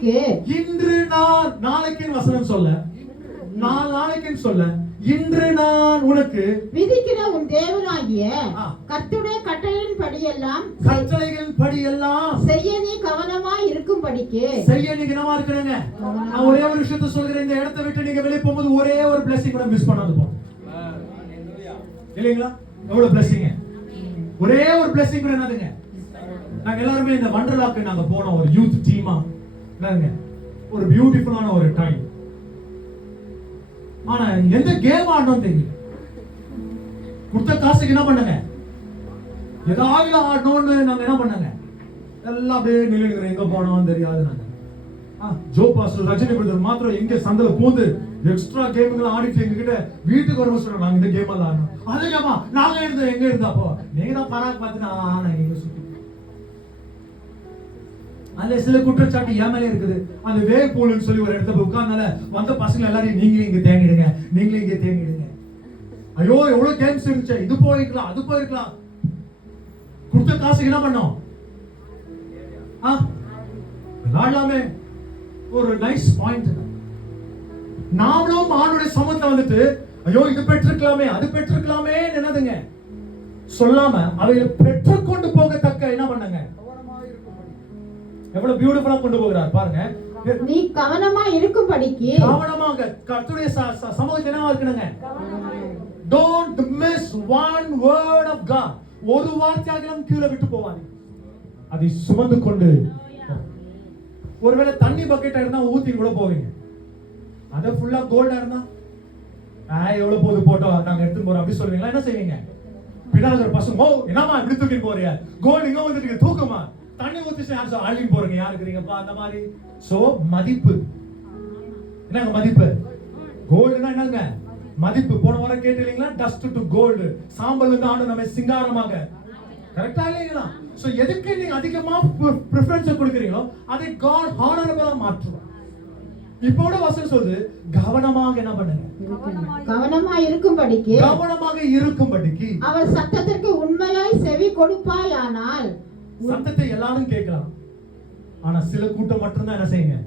உனக்கு இன்று நான், நாளைக்கு வசனம் சொல்ல, நாளைக்கு சொல்ல, இன்று நான் உனக்கு விதிக்கிற உன் தேவனாகிய கர்த்தருடைய கட்டளையின் படியெல்லாம் செய்ய நீ கவனமாய் இருக்கும்படிக்கு. செய்ய நீங்க என்னவா இருக்கணுங்க? நான் ஒரே ஒரு விஷயத்தை சொல்கிறேன், இந்த இடத்தை விட்டு நீங்க வெளியே போகும்போது ஒரே ஒரு blessing கூட மிஸ் பண்ணாத போங்க. இல்லைங்களா? எவ்வளவு blessing. ஒரே ஒரு blessing கூட என்னதுங்க? நாங்க எல்லாரும் இந்த வண்டர்லாக்கு நாங்க போனோம் ஒரு யூத் டீமா. என்னங்க? ஒரு பியூட்டிஃபுல்லான ஒரு டைம். ஆனா எந்த கேம் ஆடணும் தெரியல. கொடுத்த காசுக்கு என்ன பண்ணுங்க? ஏதாவது ஆடணும்னு நாங்க என்ன பண்ணாங்க? எல்லாம் அப்படியே நிலைக்கிறோம், எங்க போனோம் தெரியாது. நாங்க ஜோ பாஸ்டர் ரஜினி பிரதர் மாத்திரம் எங்க சந்தல போந்து எக்ஸ்ட்ரா கேம்கள் ஆடிட்டு எங்க கிட்ட வீட்டுக்கு வர சொல்றாங்க, நாங்க இந்த கேம் எல்லாம் ஆடணும். அதுக்கேமா நாங்க இருந்தோம், எங்க இருந்தா அப்போ நீங்க தான் பராக் பார்த்துட்டு எங்க சுத்தி. அதுல சில குற்றச்சாட்டு என் மேலே இருக்குது. அந்த வே பூல்னு சொல்லி ஒரு இடத்துல உட்கார்ந்தால வந்த பசங்க எல்லாரையும் நீங்களே இங்க தேங்கிடுங்க, நீங்களே இங்க தேங்கிடுங்க. ஐயோ எவ்வளவு கேம்ஸ் இருந்துச்சு, இது போயிருக்கலாம் அது போயிருக்கலாம். கொடுத்த காசுக்கு என்ன பண்ணோம்? விளையாடலாமே. ஒரு நைஸ் பாயிண்ட். நாமளும் ஆண்டுடைய சமூகத்துல வந்துட்டு ஐயோ இது பெற்றிருக்கலாமே அது பெற்றிருக்கலாமே என்னதுங்க சொல்லாம அவைகளை பெற்றுக்கொண்டு போகத்தக்க என்ன பண்ணாங்க? எவ்வளவு பியூட்டிஃபுல்லா கொண்டு போகிறார் பாருங்க. நீ கவனமா இருக்கும்படிக்கு. கவனமாக கர்த்தருடைய சமூகத்துல என்னவா இருக்கணுங்க? Don't miss one word of God. ஒரு வார்த்தையாகிலும் கீழே விட்டு போவாதீங்க. அதை சுமந்து கொண்டு. ஒருவேளை தண்ணி பக்கெட்டா இருந்தா ஊத்தி கூட போவீங்க. அத ஃபுல்லா கோல்டா இருந்தா எவ்வளவு போது போட்டோம் நாங்க எடுத்து போறோம் அப்படி சொல்லுவீங்களா? என்ன செய்வீங்க? பின்னால ஒரு பசங்க ஓ என்னமா இப்படி தூக்கி போறியா, கோல்டு இங்க வந்துட்டு தூக்குமா, தண்ணி ஊத்திச்சு யாரும் அள்ளி போறீங்க, யாரு இருக்கிறீங்கப்பா அந்த மாதிரி. சோ மதிப்பு என்னங்க? மதிப்பு. கோல்டுனா என்னங்க? மதிப்பு. போன வாரம் கேட்டீங்களா? Dust to gold. சாம்பல் இருந்து ஆண்டு நம்ம சிங்காரமாக. கரெக்டா இல்லைங்களா? சோ எதுக்கு நீங்க அதிகமா பிரெஃபரன்ஸ் கொடுக்கறீங்களோ அதை காட் ஹானரபிளா மாற்றுவார். இப்போட வசனம் சொல்லுது கவனமாக என்ன பண்ணுங்க? கவனமா இருக்கும்படிக்கு. கவனமாக இருக்கும்படிக்கு. அவர் சத்தத்திற்கு உண்மையாய் செவி கொடுப்பாயானால். சத்தத்தை எல்லாரும் கேட்கலாம், ஆனா சில கூட்டம் மட்டும்தான் என்ன செய்யுங்க?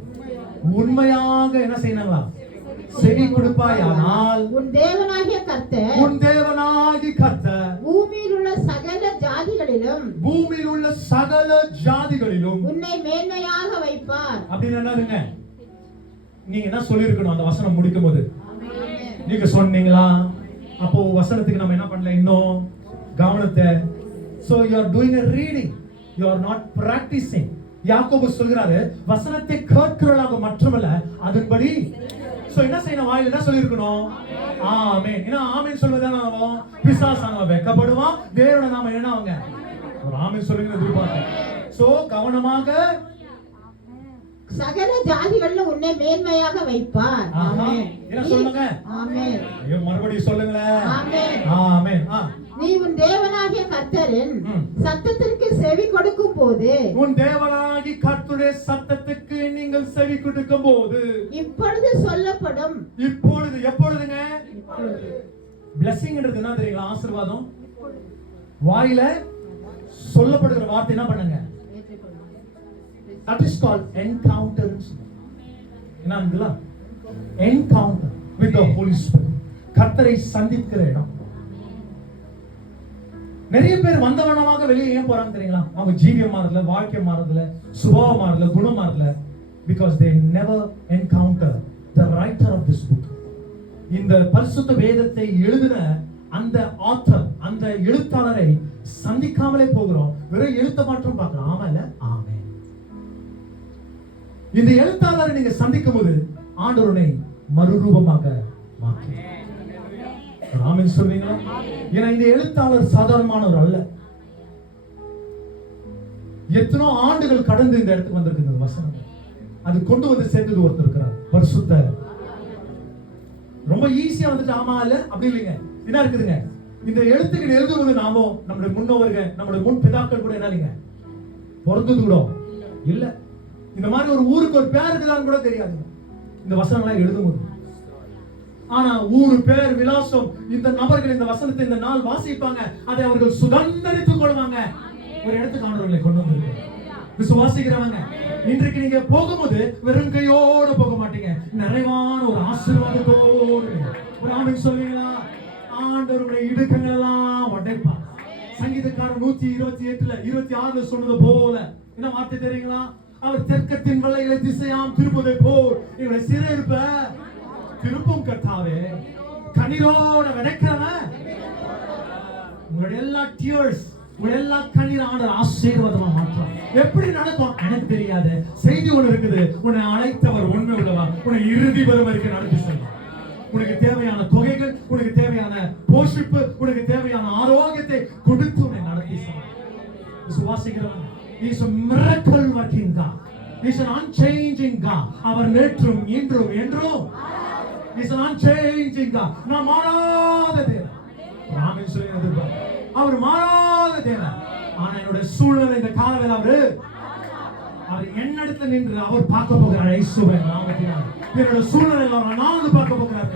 உண்மையாக என்ன செய்யணுங்களா? செவி கொடுப்பாயானால் உன் தேவனாகிய கர்த்தர், உன் தேவனாகிய கர்த்தர் பூமியில் உள்ள சகல ஜாதிகளிலும், பூமியில் உள்ள சகல ஜாதிகளிலும் உன்னை மேன்மையாக வைப்பார். அப்படின்னு என்னதுங்க? நீங்க என்ன சொல்லிருக்கணும் அந்த வசனம் முடிக்கும் போது? நீங்க சொன்னீங்களா? அப்போ வசனத்துக்கு நம்ம என்ன பண்ணல இன்னும் கவனத்தை. So you are doing a reading, you are not practicing. யாக்கோபு சொல்றாரு வசனத்தை கேட்கிறவளாக மட்டுமல்ல அதன்படி. சோ என்ன செய்யணும்? வாயில என்ன சொல்லிருக்கணும்? ஆமென். ஏன்னா ஆமென் சொல்வதான அவன் பிசாசானவன் வெட்கப்படுவான். தேவனோட நாம என்ன அவங்க ஒரு ஆமென் சொல்லுங்க எதிர்பார்க்க. சோ கவனமாக சகல ஜாதிகளிலும் உன்னை மேன்மையாக வைப்பார். ஆமென். என்ன சொல்லுங்க? ஆமென். ஐயோ மறுபடியும் சொல்லுங்களேன். ஆமென். ஆமென். நீ உன் தேவனாகிய கர்த்தரின் சத்தத்திற்கு செவி கொடுக்கும் போது, உன் தேவனாகிய கர்த்தருடைய சத்தத்துக்கு நீங்கள் செவி கொடுக்கும் போது, இப்பொழுது சொல்லப்படும். இப்பொழுது எப்பொழுதுங்க? blessingன்றது என்ன தெரியுங்களா? ஆசீர்வாதம். வாயில சொல்லப்படுகிற வார்த்தை என்ன பண்ணுங்க? that is called encounter. என்னங்களா? encounter with the Holy Spirit. கர்த்தரை சந்திக்கிற இடம். நிறைய பேர் வந்தவனமாக வெளியே ஏன் போறாங்க தெரியுங்களா? அவங்க ஜீவியம் மாறல, வாழ்க்கை மாறல, சுபாவம் மாறல, குணம் மாறல. because they never encounter the writer of this book. இந்த பரிசுத்த வேதத்தை எழுதின அந்த ஆத்தர், அந்த எழுத்தாளரை சந்திக்காமலே போகிறோம். வெறும் எழுத்த மாற்றம் பார்க்கலாம். ஆமா இல்ல? ஆமென். இந்த எழுத்தாளரை நீங்க சந்திக்கும் போது ஆண்டவரை மறுரூபமாக மாற்றி. ஆமென் சொல்வீங்களா? ஏன்னா இந்த எழுத்தாளர் சாதாரணமானவர் அல்ல. எத்தனோ ஆண்டுகள் கடந்து இந்த இடத்துக்கு வந்திருக்கு வசனம். அது கொண்டு வந்து சேர்த்தது ஒருத்தர் இருக்கிறார், பரிசுத்த. ரொம்ப ஈஸியா வந்துட்டு ஆமா இல்ல அப்படி இல்லைங்க. என்ன இருக்குதுங்க? இந்த எழுத்துக்கள் எழுதுவது நாமோ நம்முடைய முன்னோர்கள், நம்முடைய முன் பிதாக்கள் கூட என்ன இல்லைங்க பிறந்தது கூட இல்ல. இந்த மாதிரி ஒரு ஊருக்கு ஒரு பேர் இருக்குதான்னு கூட தெரியாது இந்த வசனங்களை எழுதும்போது. ஆனா ஊரு பேர் விலாசம் இந்த நபர்கள் இந்த வசனத்தை இந்த நாள் வாசிப்பாங்க, அதை அவர்கள் சுதந்திரித்துக் கொள்வாங்க. ஒரு இடத்துக்கு ஆண்டவர்களை கொண்டு வந்திருக்கிறார். விசுவாசிக்கிறவங்க இன்றைக்கு நீங்க போகும்போது வெறும் கையோட போக மாட்டீங்க, நிறைவான ஒரு ஆசீர்வாதத்தோடு. ஒரு ஆமென் சொல்வீங்களா? ஆண்டவர் உங்களுடைய இடுக்கங்கள் எல்லாம் உடைப்பார். சங்கீதக்காரர் 128:26 சொன்னது போல என்ன வார்த்தை தெரியுங்களா? அவர் தெற்கத்தின் வலைகளை திசையாம் திருப்பதை போல் எங்களுடைய சிறையிருப்ப திருப்பும் கர்த்தாவே. கண்ணீரோட விதைக்கிறவன் உங்களுடைய எல்லா டியர்ஸ், உங்களுடைய எல்லா கண்ணீர் ஆண்டவர் ஆசீர்வாதமா மாற்றம். எப்படி நடக்கும் எனக்கு தெரியாது, செய்தி ஒண்ணு இருக்குது. உன்னை அழைத்தவர் உண்மை உள்ளவா, உன்னை இறுதி வரும் வரைக்கும் நடத்தி செல்வார். உனக்கு தேவையான தொகைகள், உனக்கு தேவையான போஷிப்பு, உனக்கு தேவையான ஆரோக்கியத்தை கொடுத்து உன்னை நடத்தி செல்வார். விசுவாசிக்கிறவன் He is a miracle working God. He is an unchanging God. அவர் நேற்றும் இன்றும் என்றும் He is an unchanging God. நான் மாறாத தேவன். ஆமென் சொல்லுங்க. அவர் மாறாத தேவன். ஆனா என்னோட சூழ்நிலை இந்த காலவேளை அவர் என்னிடத்துல நின்று அவர் பார்க்க போகிறார். இயேசுவின் நாமத்தினால் என்னோட சூழ்நிலையில் அவர் நான் பார்க்க போகிறார்.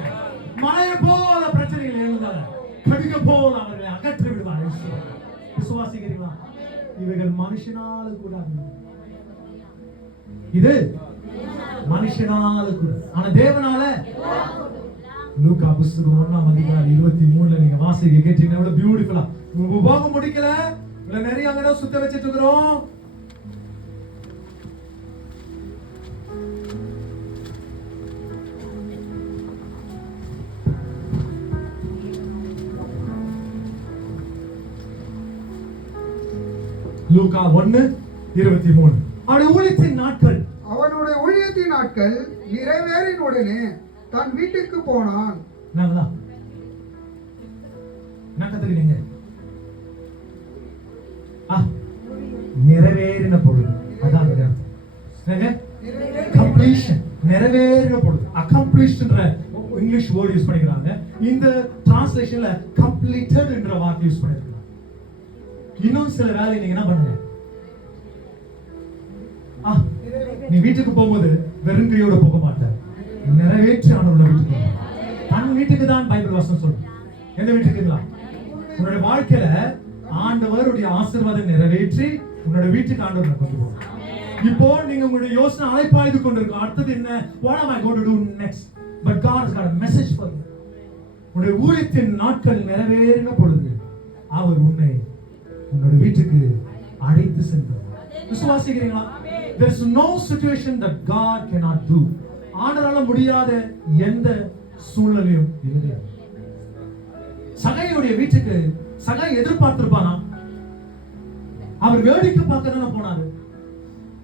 மலையை போல பிரச்சனைகள் எழுந்தார், கடுக போல அவர்களை அகற்றி விடுவார். இயேசுவின். விசுவாசிக்கிறீங்களா? இவைகள் மனுஷனால கூட, இது மனுஷனால கூட, ஆனா தேவனால. லூக்கா புத்தகம் 1:23 நீங்க வாசிக்க கேட்டீங்கன்னா எவ்வளவு பியூட்டிஃபுல்லா. உபயோகம் முடிக்கல, இல்ல நிறைய அங்கதான் சுத்த வச்சிட்டு இருக்கிறோம். லூக்கா 1:23 அவனுடைய ஊழியத்தின் நாட்கள், அவனுடைய ஊழியத்தின் நாட்கள் நிறைவேறின உடனே தன் வீட்டுக்கு போனான். என்ன கத்துக்கிறீங்க? நிறைவேறின பொழுது, அதான் கம்ப்ளீஷன். நிறைவேறின பொழுது, அக்கம்ப்ளிஷ்ட்ன்ற இங்கிலீஷ் வேர்ட் யூஸ் பண்ணிக்கிறாங்க. இந்த டிரான்ஸ்லேஷன்ல கம்ப்ளீட்டட் என்ற வார்த்தை யூஸ் பண்ணிருக்காங்க. இன்னும் சில வேலை நீங்க என்ன பண்ணுங்க, நீ வீட்டுக்கு போகும்போது வெறும் கையோட போக மாட்ட, நிறைவேற்றி ஆண்டவருடைய வீட்டுக்கு போ. தன் வீட்டுக்கு தான் பைபிள் வசனம் சொல்லுது. எந்த வீட்டுக்குங்களா? உன்னுடைய வாழ்க்கையில ஆண்டவருடைய ஆசீர்வாதம் நிறைவேற்றி உன்னுடைய வீட்டுக்கு ஆண்டவர் கொண்டு போகும். இப்போ நீங்க உங்களுடைய யோசனை அழைப்பாய்ந்து கொண்டிருக்கோம். அடுத்தது என்ன? What am I going to do next? But God has got a message for you. உன்னுடைய ஊழியத்தின் நாட்கள் நிறைவேறின பொழுது அவர் உன்னை உன்னுடைய வீட்டுக்கு அழைத்து சென்றார். விசுவாசிக்கிறீங்களா? There is no situation that God cannot do. ஆண்டவரால முடியாத எந்த சூழ்நிலையும் இல்லை. சகையுடைய வீட்டுக்கு சகை எதிர்பார்த்திருப்பானா? அவர் வேடிக்கை பார்க்க தானே போனாரு.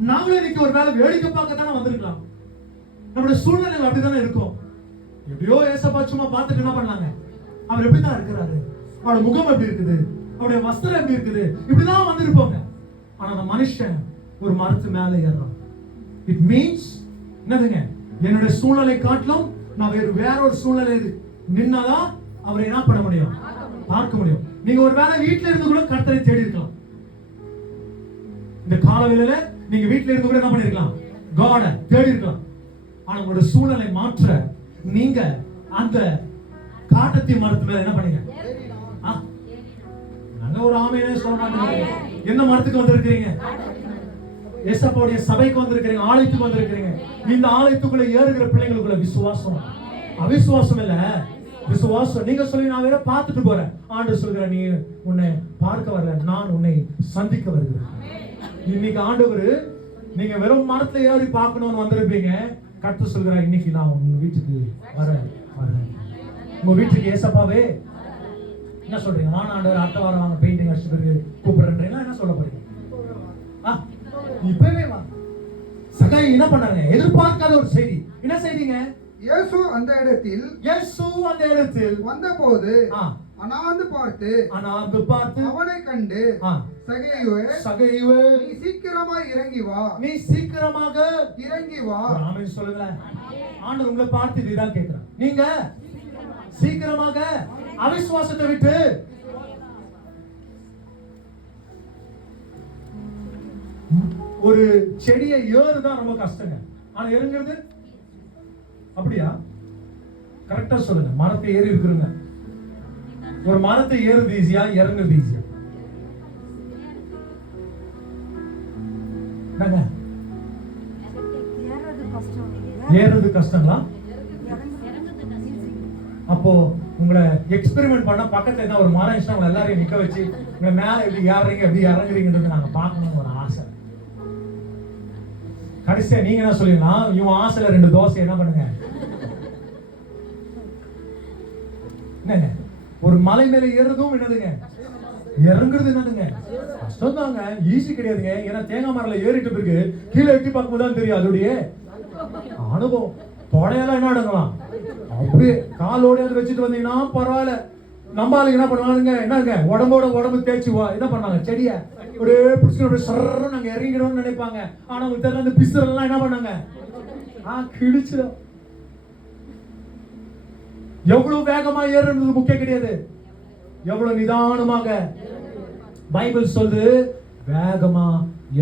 நாங்களும் இன்னைக்கு ஒரு வேளை வேடிக்கை பார்க்க தானே வந்திருக்கலாம். நம்முடைய சூழ்நிலைகள் அப்படித்தானே இருக்கும். எப்படியோ ஏசப்பா சும்மா பார்த்துட்டு என்ன பண்ணாங்க, அவர் எப்படிதான் இருக்கிறாரு, அவரோட முகம் எப்படி இருக்குது, அவருடைய வஸ்திரம் எப்படி இருக்குது, இப்படிதான் வந்திருப்பாங்க. ஆனா அந்த மனுஷன் ஒரு மரத்து மேல ஏறான். இட் மீன்ஸ் என்னதுங்க? என்னுடைய சூழ்நிலை காட்டிலும் நான் வேற ஒரு சூழ்நிலை நின்னாதான் அவரை என்ன பண்ண முடியும், பார்க்க முடியும். நீங்க ஒரு வேளை வீட்டுல இருந்து கூட கர்த்தரை தேடி இருக்கலாம். இந்த காலவேளையில நீங்க வீட்டுல இருந்து கூட என்ன பண்ணிருக்கலாம், காட தேடி இருக்கலாம். ஆனா உங்களோட சூழ்நிலை மாற்ற நீங்க அந்த காட்டத்தி மரத்து மேல என்ன பண்ணீங்க? நல்ல ஒரு ஆமையிலே சொல்றாங்க. என்ன மரத்துக்கு வந்திருக்கீங்க? ஏசப்பாவுடைய சபைக்கு வந்திருக்கீங்க, ஆலயத்துக்கு வந்திருக்கீங்க. இந்த ஆலயத்துக்குள்ள ஏறுகிற பிள்ளைங்களுக்குள்ள விசுவாசம், அவிசுவாசம் இல்ல, விசுவாசம். நீங்க சொல்லி நான் வேற பார்த்துட்டு போறேன். ஆண்டவர் சொல்கிற நீ உன்னை பார்க்க வரல, நான் உன்னை சந்திக்க வருகிறேன். இன்னைக்கு ஆண்டவர் நீங்க வெறும் மரத்துல ஏறி பார்க்கணும்னு வந்திருப்பீங்க. கர்த்தர் சொல்கிற இன்னைக்கு நான் உங்க வீட்டுக்கு வரேன். உங்க வீட்டுக்கு ஏசப்பாவே என்ன சொல்றீங்க? வான ஆண்டவர் அடுத்த வாரம் வாங்க பெயிண்டிங் அடிச்சுட்டு கூப்பிடுறீங்களா? என்ன சொல்ல போறீங்க? இப்பவே வா. சகை என்ன பண்ணாங்க? எதிர்பார்க்காத ஒரு செய்தி. என்ன செய்திங்க? இயேசு அந்த இடத்தில் வந்தபோது அனாந்து பார்த்து அவனை கண்டு, சகையுவே நீ சீக்கிரமாக இறங்கி வா. ஆமென் சொல்லுங்க. ஆண்டவர் உங்களை பார்த்து இதுதான் கேட்கிறார். நீங்க சீக்கிரமாக அவிசுவாசத்தை விட்டு ஒரு செடியை ஏறுதான் ரொம்ப கஷ்டங்க. ஆனா இறங்குறது அப்படியா? கரெக்டா சொல்லுங்க. மரத்தை ஏறி இருக்குங்க. ஒரு மரத்தை ஏறுறது ஈஸியா, இறங்குறது ஈஸியா? என்னங்க ஏறது கஷ்டம். ஏறது கஷ்டங்களா? அப்போ உங்களை எக்ஸ்பெரிமெண்ட் பண்ண பக்கத்துல என்ன ஒரு மரம் இருந்துச்சுன்னா உங்களை எல்லாரையும் நிக்க வச்சு உங்களை மேல எப்படி ஏறுறீங்க எப்படி இறங்குறீங்கன்றது நாங்க பார்க்கணும்னு ஒரு ஆசை. கடைசியா நீங்க என்ன சொல்லுவீங்கன்னா, இவன் ஆசையில 2 தோசை என்ன பண்ணுங்க. என்னங்க ஒரு மலை மேல ஏறுறதும் என்னதுங்க, இறங்குறது என்னதுங்க கஷ்டம் தாங்க, ஈஸி கிடையாதுங்க. ஏன்னா தேங்காய் மரத்துல ஏறிட்டு பிறகு கீழே எட்டி பார்க்கும்போது தான் தெரியும் அதோடைய அனுபவம். தொடையெல்லாம் என்ன ஆடுங்களாம், அப்படியே காலோட அதை வச்சுட்டு வந்தீங்கன்னா பரவாயில்ல. நம்ம ஆளுங்க என்ன பண்ணுவானுங்க, என்னங்க உடம்போட உடம்பு தேய்ச்சி என்ன பண்ணாங்க, செடியை அப்படியே பிடிச்சி அப்படியே சர்றன்னு நாங்க இறங்கிடணும்னு நினைப்பாங்க. ஆனா அவங்க தெரியல அந்த பிசுறெல்லாம் என்ன பண்ணாங்க, கிழிச்சிடும். எவ்வளவு வேகமா ஏறுறது முக்கியம் கிடையாது, எவ்வளவு நிதானமாக. பைபிள் சொல்லுது வேகமா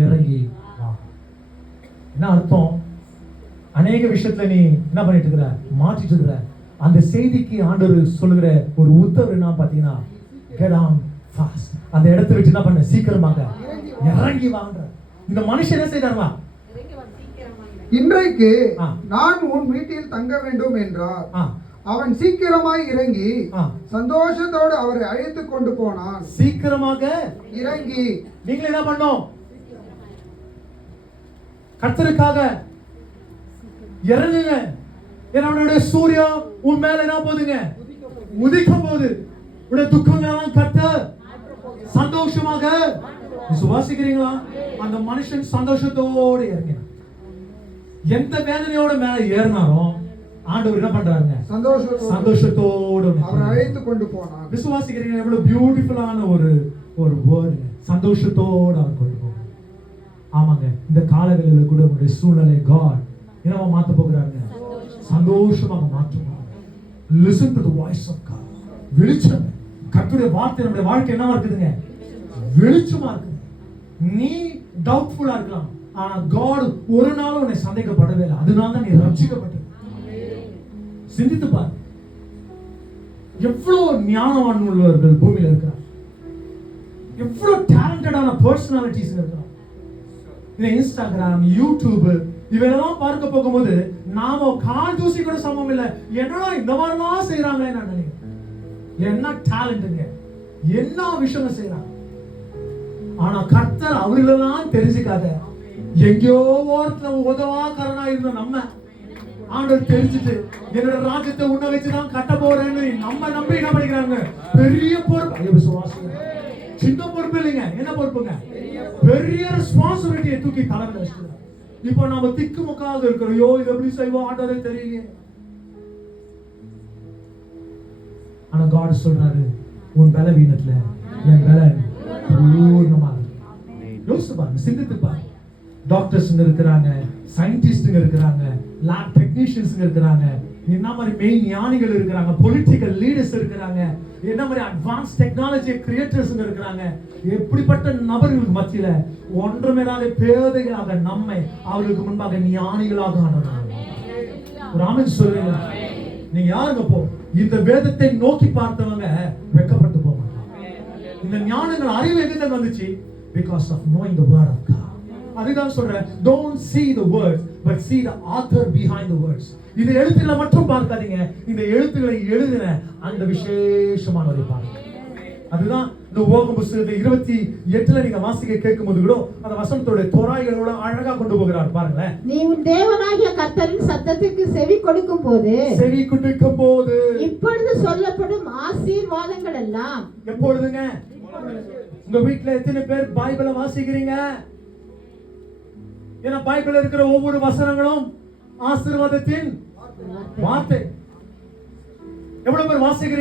இறங்கி வா. என்ன அர்த்தம், அநேக விஷயத்துல நீ என்ன பண்ணிட்டு இருக்கிற, மாற்றிட்டு இருக்கிற. அந்த செய்திக்கு ஆண்டவர் சொல்லுகிற ஒரு உத்தரவு என்ன பாத்தீங்கன்னா, get on fast. அந்த இடத்தை விட்டு என்ன பண்ண, சீக்கிரமாக இறங்கி வாங்க. இந்த மனுஷன் என்ன செய்தாரா, இன்றைக்கு நான் உன் வீட்டில் தங்க வேண்டும் என்றார். அவன் சீக்கிரமாய் இறங்கி சந்தோஷத்தோடு அவரை அழைத்து கொண்டு போனான். சீக்கிரமாக இறங்கி நீங்க என்ன பண்ணோம், கர்த்தருக்காக இறங்குங்க. என்னுடைய சூரியன் உன் மேல என்ன போகுதுங்க, உதிக்க போகுது. உடைய துக்கங்கள்லாம் கர்த்தர் சந்தோஷமாக விசுவாசிக்கிறீங்களா? அந்த மனுஷன் சந்தோஷத்தோடு இறங்கினான். எந்த வேதனையோட மேல ஏறினாரோ ஆண்டவர் என்ன பண்றாங்க, சந்தோஷத்தோடு அவரை அழைத்து கொண்டு போனான். விசுவாசிக்கிறீங்க? எவ்வளவு பியூட்டிஃபுல்லான ஒரு வேர்டு, சந்தோஷத்தோடு அவர் கொண்டு போனார். ஆமாங்க, இந்த காலவெளியில கூட உங்களுடைய சூழ்நிலை காட் என்னவா மாத்த போகிறாங்க, சந்தோஷமாக மாற்றுவாங்க. Listen to the voice of God. வெளிச்சம், கர்த்தருடைய வார்த்தை நம்முடைய வாழ்க்கை என்னவா இருக்குதுங்க, வெளிச்சமா இருக்குது. நீ டவுட்ஃபுல்லா இருக்கலாம், ஆனா காட் ஒரு நாளும் உன்னை சந்தேகப்படவே இல்லை. அதனால தான் நீ ரட்சிக்கப்பட்ட. சிந்தித்து பாரு, எவ்வளவு ஞானவான் உள்ளவர்கள் பூமியில இருக்கிறார், எவ்வளவு டேலண்டடான பர்சனாலிட்டிஸ் இருக்கிறார். இந்த இன்ஸ்டாகிராம், யூடியூப் இவெல்லாம் பார்க்க போகும்போது நாம கால் தூசி கூட சமம் இல்லை. என்னடா இந்த மாதிரிலாம் செய்யறாங்களே நான் நினைக்கிறேன். என்ன டேலண்ட்டுங்க, என்ன விஷயம் செய்யறாங்க. ஆனா கர்த்தர் அவர்களெல்லாம் தெரிஞ்சுக்காத எங்கேயோ ஓரத்துல உதவாக்காரனா இருந்த நம்ம ஆண்டவர் தெரிஞ்சுட்டு என்னோட ராஜ்யத்தை உன்ன வச்சுதான் கட்ட போறேன்னு நம்ம நம்பி என்ன பண்ணிக்கிறாங்க, பெரிய பொறுப்பு. சின்ன பொறுப்பு இல்லைங்க, என்ன பொறுப்புங்க, பெரிய ரெஸ்பான்சிபிலிட்டியை தூக்கி தலைமையில வச்சுக்கிறாங்க. இப்போ நாம திக்கு முக்காக இருக்கிறோம், யோ இது எப்படி செய்வோம் ஆண்டவரே தெரியலையே. ஆனா காட் சொல்றாரு, உன் பலவீனத்துல என் பலன் பூர்ணமா இருக்கு. யோசிச்சு பாருங்க, சிந்தித்து பாருங்க. டாக்டர்ஸ் இருக்கிறாங்க, சயின்டிஸ்ட் இருக்கிறாங்க, லேப் டெக்னீஷியன்ஸ் இருக்கிறாங்க, என்ன மாதிரி மெயின் ஞானிகள் இருக்கிறாங்க, பொலிட்டிக்கல் லீடர்ஸ் இருக்கிறாங்க, என்ன மாதிரி அட்வான்ஸ் டெக்னாலஜி கிரியேட்டர்ஸ் இருக்கிறாங்க. எப்படிப்பட்ட நபர்களுக்கு மத்தியில ஒன்றுமில்லாத பேதைகளாக நம்மை அவர்களுக்கு முன்பாக ஞானிகளாக ஆனாங்க. ஒரு ஆமென் சொல்லுங்க. நீங்க யாருங்க போ, இந்த வேதத்தை நோக்கி பார்த்தவங்க வெட்கப்பட்டு போக மாட்டாங்க. இந்த ஞானங்கள் அறிவு எங்க வந்துச்சு, because of knowing the word of God. அதுதான் சொல்றேன், don't see the words but see the author behind the words. இந்த எழுத்துக்களை மட்டும் பார்க்காதீங்க, இந்த எழுத்துக்களை எழுதின அந்த விசேஷமானவரை பாருங்க. அதுதான் இந்த உபாகம புத்தகத்தை 28ல நீங்க வாசிக்க கேட்கும்போது கூட அந்த வசனத்தோட தோராய்களோட அழகா கொண்டு போகிறார் பாருங்களேன். நீ உன் தேவனாகிய கர்த்தரின் சத்தத்துக்கு செவி கொடுக்கும் போது இப்பொழுது சொல்லப்படும் ஆசீர்வாதங்கள் எல்லாம். எப்பொழுதுங்க? உங்க வீட்டுல எத்தனை பேர் பைபிளை வாசிக்கிறீங்க? ஏன்னா பைபிள்ல இருக்கிற ஒவ்வொரு வசனங்களும் ஆசீர்வாதத்தின் வார்த்தை. எவ்வளவு பேர் வாசிக்கிறீங்க?